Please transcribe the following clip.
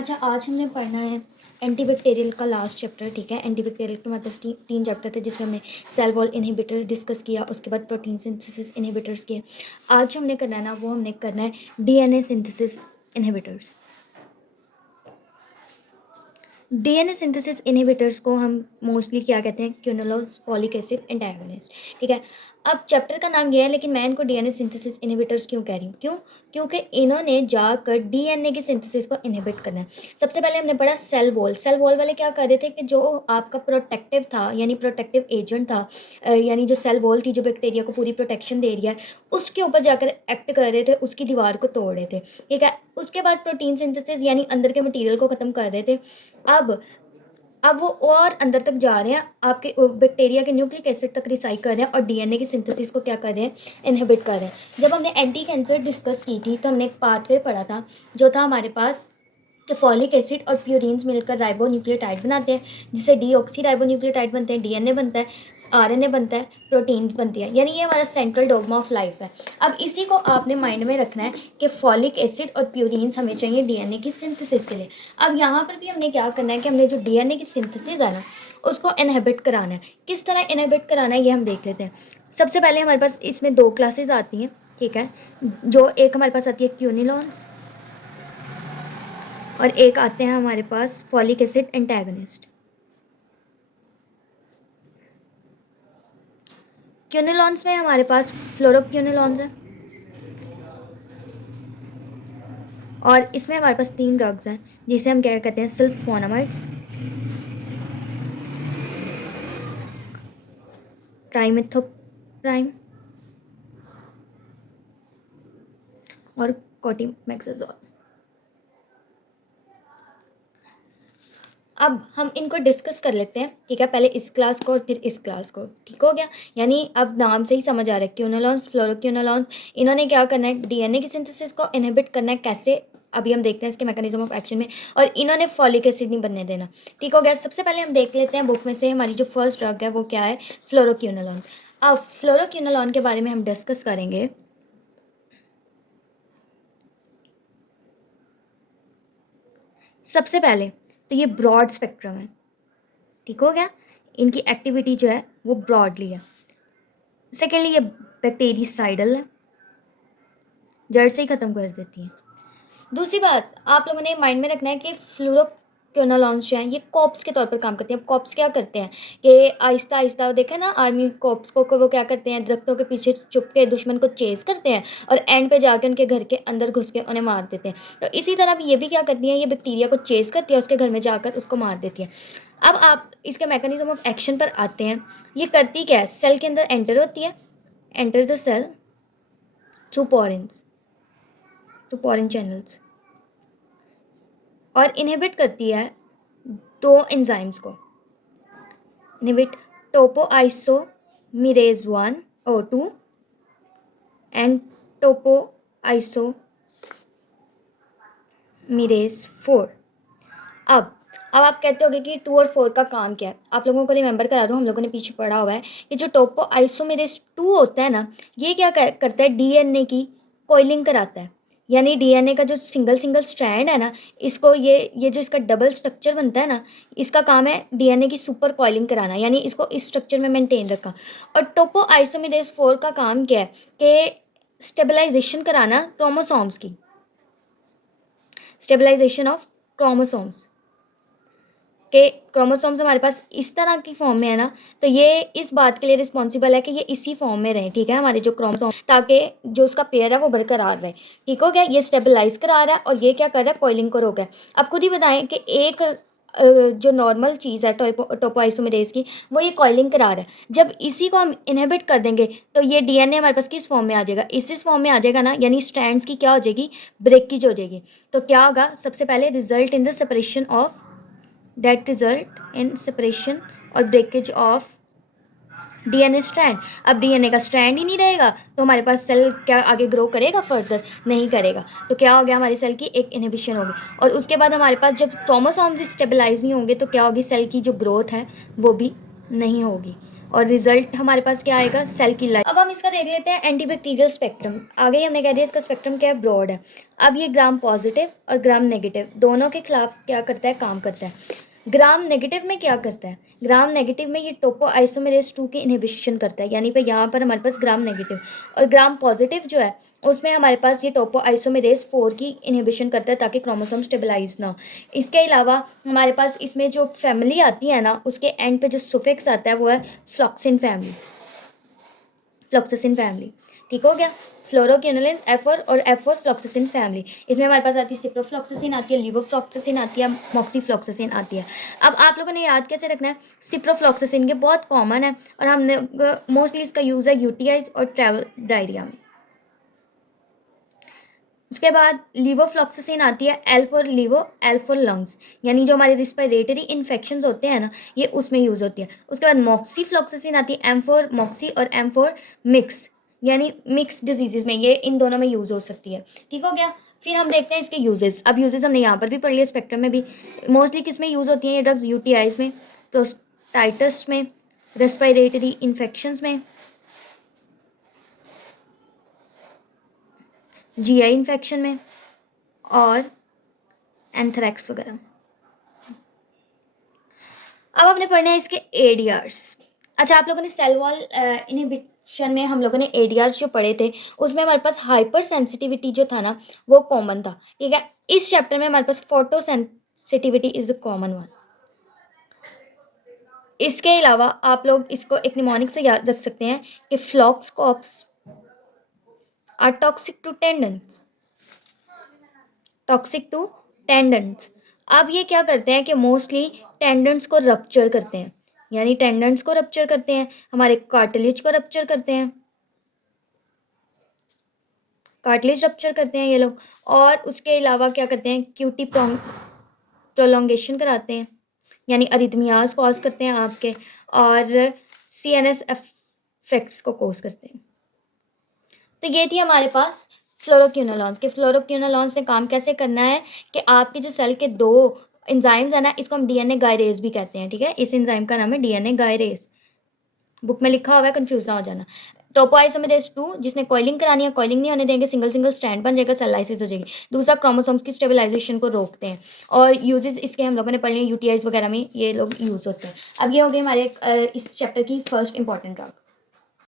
अच्छा, आज हमने पढ़ना है एंटीबैक्टीरियल का लास्ट चैप्टर। ठीक है, एंटीबैक्टीरियल के हमारे पास तीन चैप्टर थे जिसमें हमने सेल वॉल इनहिबिटर डिस्कस किया, उसके बाद प्रोटीन सिंथेसिस इनहिबिटर्स किए। आज जो हमने करना है ना, वो हमने करना है DNA synthesis inhibitors. DNA synthesis inhibitors को हम मोस्टली क्या कहते हैं, क्विनोलोस फॉलिक एसिड एंटागोनिस्ट। ठीक है, अब चैप्टर का नाम ये है, लेकिन मैं इनको डीएनए सिंथेसिस इनहिबिटर्स क्यों कह रही हूँ, क्योंकि इन्होंने जाकर डीएनए की सिंथेसिस को इनहिबिट करना है। सबसे पहले हमने पढ़ा सेल वॉल। सेल वॉल वाले क्या कर रहे थे कि जो आपका प्रोटेक्टिव था, यानी प्रोटेक्टिव एजेंट था, यानी जो सेल वॉल थी जो बैक्टीरिया को पूरी प्रोटेक्शन दे रही है, उसके ऊपर जाकर एक्ट कर रहे थे, उसकी दीवार को तोड़ रहे थे। ठीक है, उसके बाद प्रोटीन सिंथेसिस यानी अंदर के मटीरियल को ख़त्म कर रहे थे। अब वो और अंदर तक जा रहे हैं, आपके बैक्टीरिया के न्यूक्लिक एसिड तक रिसाइक कर रहे हैं और डीएनए की सिंथेसिस को क्या कर रहे हैं, इनहिबिट कर रहे हैं। जब हमने एंटी कैंसर डिस्कस की थी तो हमने एक पाथवे पढ़ा था, जो था हमारे पास कि फॉलिक एसिड और प्यूरिन्स मिलकर राइबोन्यूक्लियोटाइड बनाते हैं, जिससे डीऑक्सी राइबोन्यूक्लियोटाइड बनते हैं, डीएनए बनता है, आरएनए बनता है, प्रोटीन्स बनती है। यानी ये हमारा सेंट्रल डोगमा ऑफ लाइफ है। अब इसी को आपने माइंड में रखना है कि फॉलिक एसिड और प्यूरिन्स हमें चाहिए डीएनए की सिंथेसिस के लिए। अब यहाँ पर भी हमने क्या करना है कि हमने जो डीएनए की सिंथेसिस है ना, उसको इनहिबिट कराना है। किस तरह इनहिबिट कराना है ये हम देख लेते हैं। सबसे पहले हमारे पास इसमें दो क्लासेज आती हैं। ठीक है, जो एक हमारे पास आती है क्यूनिलॉन्स और एक आते हैं हमारे पास फॉलिक एसिड एंटागोनिस्ट। क्यूनिलॉन्स में हमारे पास फ्लोरोक्यूनिलॉन्स है और इसमें हमारे पास तीन ड्रग्स हैं जिसे हम क्या कहते हैं, सल्फोनामाइड्स, ट्राइमेथोप्राइम और कोटिमेक्साजोल। अब हम इनको डिस्कस कर लेते हैं। ठीक है, पहले इस क्लास को और फिर इस क्लास को। ठीक हो गया, यानी अब नाम से ही समझ आ रहा है, क्यूनोलॉन्स, फ्लोरोक्यूनोलॉन्स, इन्होंने क्या करना है, डीएनए की सिंथेसिस को इनहिबिट करना है। कैसे, अभी हम देखते हैं इसके मैकेनिज्म ऑफ एक्शन में। और इन्होंने फॉलिक एसिड नहीं बनने देना। ठीक हो गया, सबसे पहले हम देख लेते हैं बुक में से हमारी जो फर्स्ट ड्रग है वो क्या है, फ्लोरोक्यूनोलॉन। अब फ्लोरोक्यूनोलॉन के बारे में हम डिस्कस करेंगे। सबसे पहले तो ये ब्रॉड स्पेक्ट्रम है। ठीक हो गया, इनकी एक्टिविटी जो है वो ब्रॉडली है। सेकेंडली ये बैक्टीरिसाइडल है, जड़ से ही ख़त्म कर देती है। दूसरी बात आप लोगों ने माइंड में रखना है कि फ्लोरोक्विनोलॉन्स जो हैं ये कॉप्स के तौर पर काम करते हैं। अब कॉप्स क्या करते हैं कि आहिस्ता आहिस्ता, देखें ना आर्मी कॉप्स को वो क्या करते हैं, दरख्तों के पीछे छुप के दुश्मन को चेस करते हैं और एंड पे जाके उनके घर के अंदर घुस के उन्हें मार देते हैं। तो इसी तरह ये भी क्या करती हैं, ये बैक्टीरिया को चेस करती है, उसके घर में जाकर उसको मार देती है। अब आप इसके मैकेनिज्म ऑफ एक्शन पर आते हैं। ये करती क्या है, सेल के अंदर एंटर होती है, enter the cell through porins, through porin channels, और इनहिबिट करती है दो एंजाइम्स को। इनहिबिट टोपोआइसोमेरेज 1 और 2 एंड टोपोआइसोमेरेज 4। अब आप कहते होगे कि 2 और 4 का काम क्या है। आप लोगों को रिमेंबर करा दूँ, हम लोगों ने पीछे पढ़ा हुआ है कि जो टोपोआइसोमेरेज 2 होता है ना, ये क्या करता है, डीएनए की कॉइलिंग कराता है। यानी डीएनए का जो सिंगल सिंगल स्ट्रैंड है ना, इसको ये जो इसका डबल स्ट्रक्चर बनता है ना, इसका काम है डीएनए की सुपर कॉइलिंग कराना, यानी इसको इस स्ट्रक्चर में मेंटेन रखा। और टोपोआइसोमेरेज 4 का काम क्या है कि स्टेबलाइजेशन कराना क्रोमोसोम्स की, स्टेबलाइजेशन ऑफ क्रोमोसोम्स के क्रोमोसोम्स हमारे पास इस तरह की फॉर्म में है ना, तो ये इस बात के लिए रिस्पॉन्सिबल है कि ये इसी फॉर्म में रहे। ठीक है, हमारे जो क्रोमोसोम, ताकि जो उसका पेयर है वो बरकरार रहे। ठीक हो गया, ये स्टेबलाइज करा रहा है और ये क्या कर रहा है, कॉइलिंग को रोक है। अब खुद ही बताएं कि एक जो नॉर्मल चीज़ है टोपोआइसोमेरेज की, वो ये कॉइलिंग करा रहा है। जब इसी को हम इनहिबिट कर देंगे तो ये डीएनए हमारे पास किस फॉर्म में आ जाएगा, इस फॉर्म में आ जाएगा ना, यानी स्ट्रैंड्स की क्या हो जाएगी, ब्रेकेज हो जाएगी। तो क्या होगा, सबसे पहले result in the separation of, that result in separation और breakage of डीएनए स्ट्रैंड। अब डीएनए का स्ट्रैंड ही नहीं रहेगा तो हमारे पास सेल क्या आगे ग्रो करेगा, फर्दर नहीं करेगा। तो क्या हो गया, हमारी सेल की एक इनहिबिशन होगी। और उसके बाद हमारे पास जब क्रोमोसोम्स स्टेबलाइज नहीं होंगे तो क्या होगी, सेल की जो ग्रोथ है वो भी नहीं होगी। और रिजल्ट हमारे पास क्या आएगा, सेल की लाइफ। अब हम इसका देख लेते हैं एंटीबैक्टीरियल स्पेक्ट्रम। आगे ही हमने कह दिया इसका स्पेक्ट्रम क्या है, ब्रॉड है। अब ये ग्राम पॉजिटिव और ग्राम नेगेटिव दोनों के खिलाफ क्या करता है, काम करता है। ग्राम नेगेटिव में क्या करता है, ग्राम नेगेटिव में ये टोपो आइसोमेरेज 2 की इनहिबिशन करता है, यानी पे यहाँ पर हमारे पास ग्राम नेगेटिव। और ग्राम पॉजिटिव जो है उसमें हमारे पास ये टोपो आइसोमेरेज 4 की इनहिबिशन करता है ताकि क्रोमोसोम स्टेबलाइज ना हो। इसके अलावा हमारे पास इसमें जो फैमिली आती है ना, उसके एंड पे जो सुफिक्स आता है वो है फ्लॉक्सिन फैमिली, फ्लॉक्सिसिन फैमिली। ठीक हो गया, फ्लोरोक्विनोलिन F4 और F4 फ्लॉक्सिसिन फैमिली। इसमें हमारे पास आती है सिप्रोफ्लॉक्सिसिन आती है, लीवोफ्लॉक्सिसिन आती है, मॉक्सीफ्लॉक्सिसिन आती है। अब आप लोगों ने याद कैसे रखना है, सिप्रोफ्लॉक्सिसिन के बहुत कॉमन है और हमने मोस्टली इसका यूज़ है यूटीआईज और ट्रैवल डायरिया में। उसके बाद लीवोफ्लॉक्सिसिन आती है, L for levo, L for lungs, यानी जो हमारे रिस्पिरेटरी इन्फेक्शंस होते हैं ना, ये उसमें यूज़ होती है। उसके बाद मॉक्सीफ्लॉक्सिसिन आती है, एम फॉर मॉक्सी और एम फॉर मिक्स, यानी मिक्स डिजीजेज में ये इन दोनों में यूज़ हो सकती है। ठीक हो गया, फिर हम देखते हैं इसके यूजेस। अब यूजेस हमने यहाँ पर भी पढ़ लिया, स्पेक्ट्रम में भी। मोस्टली किस में यूज़ होती हैं ये ड्रग्स, यूटीआईज में, प्रोस्टाइटिस में, रेस्पिरेटरी इन्फेक्शंस में, जीआई इन्फेक्शन में और एंथ्रैक्स वगैरह। अब हमने पढ़ना है इसके एडीआर्स। अच्छा, आप लोगों ने सेल वॉल इनहिबिशन में हम लोगों ने एडीआर्स जो पढ़े थे उसमें हमारे पास हाइपर सेंसिटिविटी जो था ना वो कॉमन था। ठीक है, इस चैप्टर में हमारे पास photo sensitivity is a common one. इसके अलावा आप लोग इसको एक निमोनिक से याद रख सकते हैं कि फ्लॉक्स कॉप्स are toxic to tendons, toxic to tendons. अब ये क्या करते हैं कि मोस्टली टेंडन्स को रप्चर करते हैं, यानी टेंडन्स को रप्चर करते हैं, हमारे कार्टिलेज को रप्चर करते हैं, कार्टिलेज रप्चर करते हैं ये लोग। और उसके अलावा क्या करते हैं, क्यूटी प्रोलोंगेशन कराते हैं, यानी अरिथमियाज कॉज करते हैं आपके, और सीएनएस इफेक्ट्स को कॉज करते हैं। तो ये थी हमारे पास फ्लोरोक्विनोलॉन्स के। फ्लोरोक्विनोलॉन्स ने काम कैसे करना है कि आपके जो सेल के दो एंजाइम्स है ना, इसको हम डीएनए गायरेज भी कहते हैं। ठीक है, इस एंजाइम का नाम है डीएनए गायरेज, बुक में लिखा हुआ है, कंफ्यूज ना हो जाना। टोपोआइसोमेरेज 2 जिसने कॉइलिंग करानी है, कॉइलिंग नहीं होने देंगे, सिंगल सिंगल स्ट्रैंड बन जाएगा, सेल लाइसिस हो जाएगी। दूसरा क्रोमोसोम्स की स्टेबलाइजेशन को रोकते हैं। और यूजेस इसके हम लोगों ने पढ़ लिए, यूटीआईज वगैरह में ये लोग यूज होते हैं। अब ये हो गए हमारे इस चैप्टर की फर्स्ट इंपॉर्टेंट ड्रग।